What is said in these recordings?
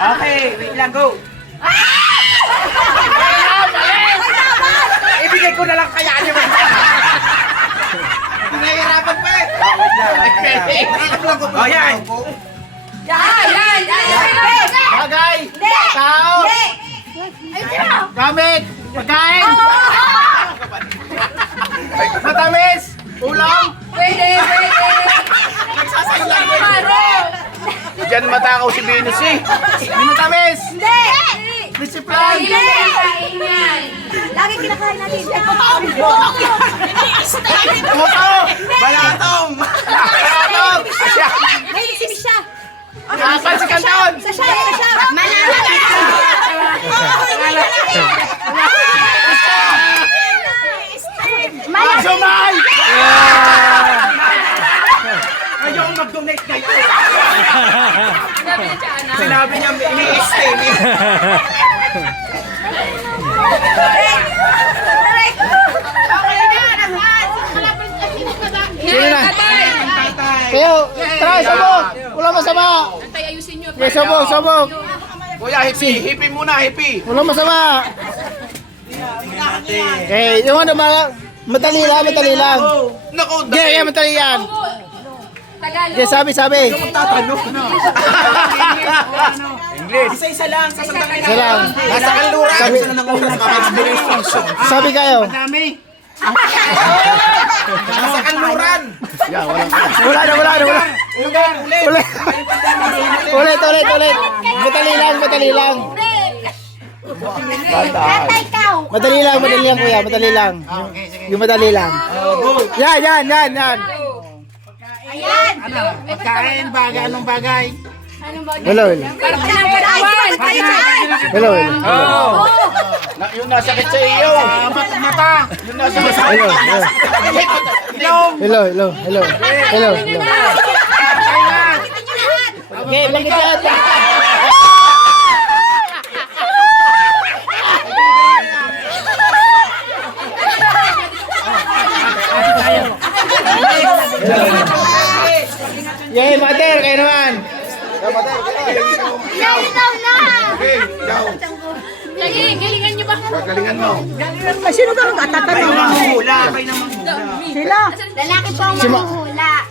Okay, wait lang, go. Ibigay ko na lang kaya niyo. Nahihirapan pa eh. Oh, yan. Bagay. Tao. Gamit. Pagkain. Matamis. Ulam. Pwede. Diyan matakaw si Venus eh. Matamis. Hindi. Disiplan. Lagi kinakain natin. Moto. Balatong. Balatong. Mahilig si Misha. Kapan si Kanton. Sa siya. Sumay. Ayoko mag-donate ngayon. Sinabi niya ini-steam. Sino na? Kayo, tara, sabog. Wala masama. Okay, sabog. Kuya, hippie muna, hippie. Wala masama. Okay, yung ano ba? Madali lang. Naku, yeah, madali yan. Yeah, sabi. Tatanong. English. Isa-isa lang. Sasandakin Isa lang. Nasa kanluran. Sabi kayo. Nasa kanluran. Wala na. Ulit. Madali lang. Madali lang kuya, madali lang. Yung madali lang. Yan. Ayan. Pagkain, bagay, anong bagay? Hello. Yung nasakit sa iyo. Mata. Yung nasakit sa iyo. Hello. Okay, balikat. Yay, mater, kayo naman. Ikaw na. Galingan nyo ba? Galingan mo. Ay, sino ka magtatanong? Manghula. Sila. Lalaki po ang mahuhula.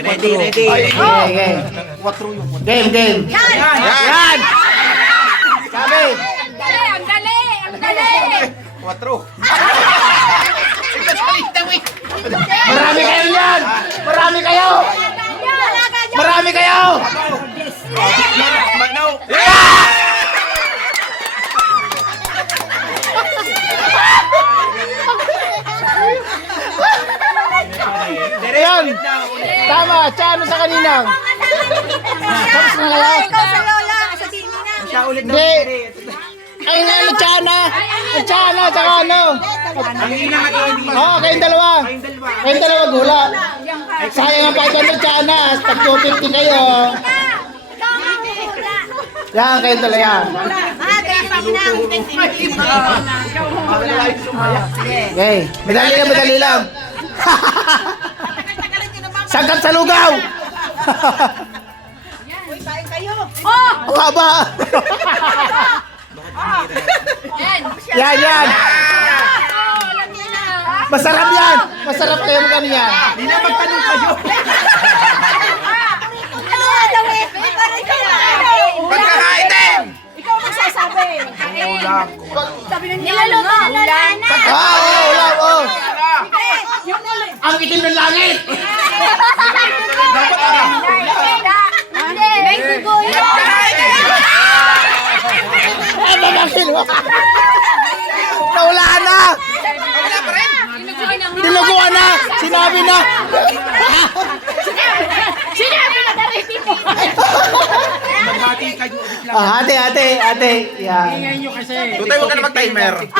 Ready. Okay. Game. Yan. Sabi. Ang dali! Quatro. Marami kayo. Ayan. Tama, tsano sa kaninang. Tapos na kayo. Ikaw sa lola. Sa tini na. Siya ulit daw. Hindi. Ay, ano, tsana. Tsana, tsaka ano. Ang ina nga ini. Oo, kayong dalawa. Kayong dalawa gula. Sayang ang 500 tsana. Pag 250 kayo. Ikaw ang mahuhula. Yan, kayong dalawa. Okay, madali lang. Sagap sa lugaw. Ang haba. Yan. Masarap yan. Masarap kayo magkano yan. Hindi na magtanong kayo. Pagkakain din. Ikaw magsasabi. Sabi na nilaloto na lana. Oo. Ang itim ng langit. May dugo yun. Babakil mo. Nawala na. Diluguan na. Sinabi na. Sinabi na daritin mo! Magbati kayo. Ate. Yan. Tutay mo ka na mag-timer. 100.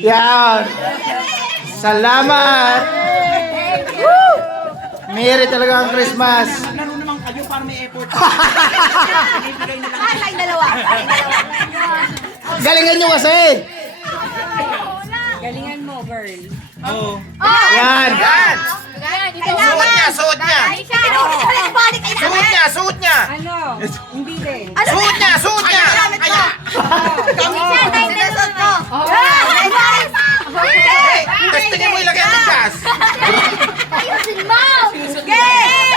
Yan. Salamat. Merry talaga ang Christmas. Naglaro naman kayo para may effort. Ay, dalawa. Galingan nyo kasi. Galingan mo, girl. Oo. Yan. Yan. Yan, ito. Suot niya, suot niya. Suot niya. Ano? Hindi din. Suot niya, suot niya. Kaya. Sinasot ko. Testingin mo ilagay ang gas. Ayusin mo! Gay!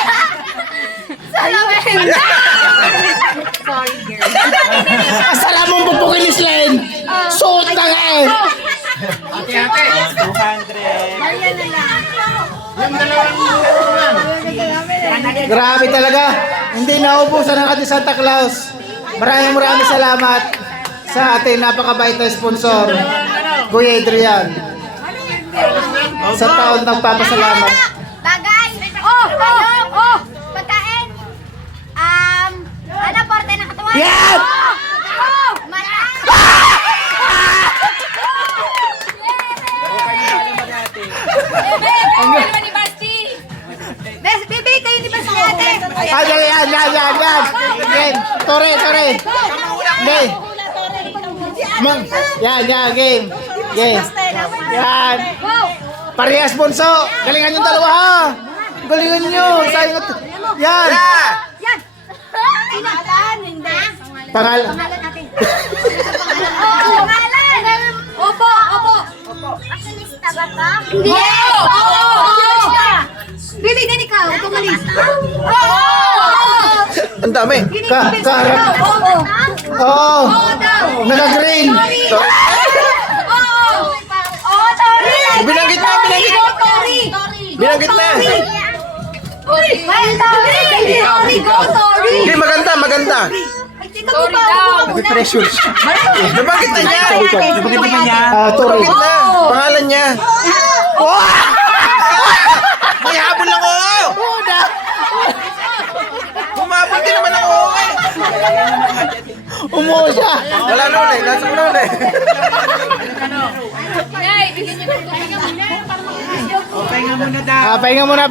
Salamin! Sorry, girl. Asala mong pupukilis Len. Suot na nga eh. Ate. 200. Maria na lang. Grabe talaga. Hindi naubusan ang ating Santa Claus. Maraming salamat sa ating napakabait na sponsor, Kuya Adrian. Sa taon nagpapasalamat. Bagay! Pagkain! Ano, parte ng katawan? Yan! Mata! Ang dalawa ni Basti. Baby, kayo ni Basti ate! Yan. Game. Tore. Hindi. Yan, game. Yan. Parehas bunso. Galingan yung dalawa ha. Galingan nyo. Sayang at... Yan. Yan! Pangalan, hindi. Pangalan. Pangalan natin. Pangalan! Opo. Fashionista ba ka? Hindi! Fashionista! Baby, din ikaw. Tumalis. Oo! Ang dami. Kaharap. Oo! Oo. Naka-green. Oo, sorry! Binanggit na. Binanggit na. Sorry! Hindi, maganda. Sorry daw. Pressure siya. Nabanggit na niya. Nabanggit na niya. Tore. Nabanggit na. Pangalan niya. May habol lang oo. Humabol din naman ang oo eh. Umuha siya. Wala na ulit. Nasa na ulit. Nay, bigyan niyo ng tubig. Pahinga muna daw. Pahinga muna.